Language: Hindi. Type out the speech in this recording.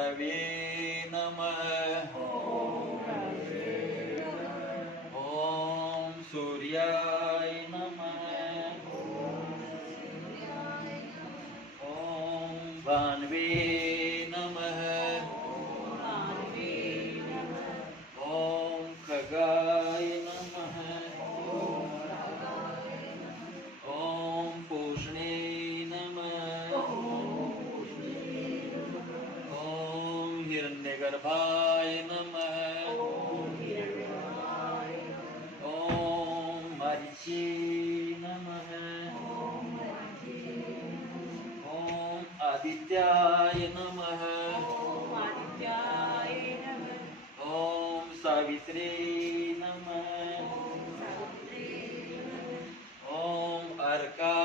रवे नमः। ॐ सूर्याय नमः। ॐ भान्वे नमः। ॐ खगाय नमः। ॐ पूष्णे नमः। ॐ हिरण्यगर्भाय नमः। ॐ मरीचि नमः। ॐ आदित्याय नमः। ॐ सावित्रे नमः। ॐ अर्का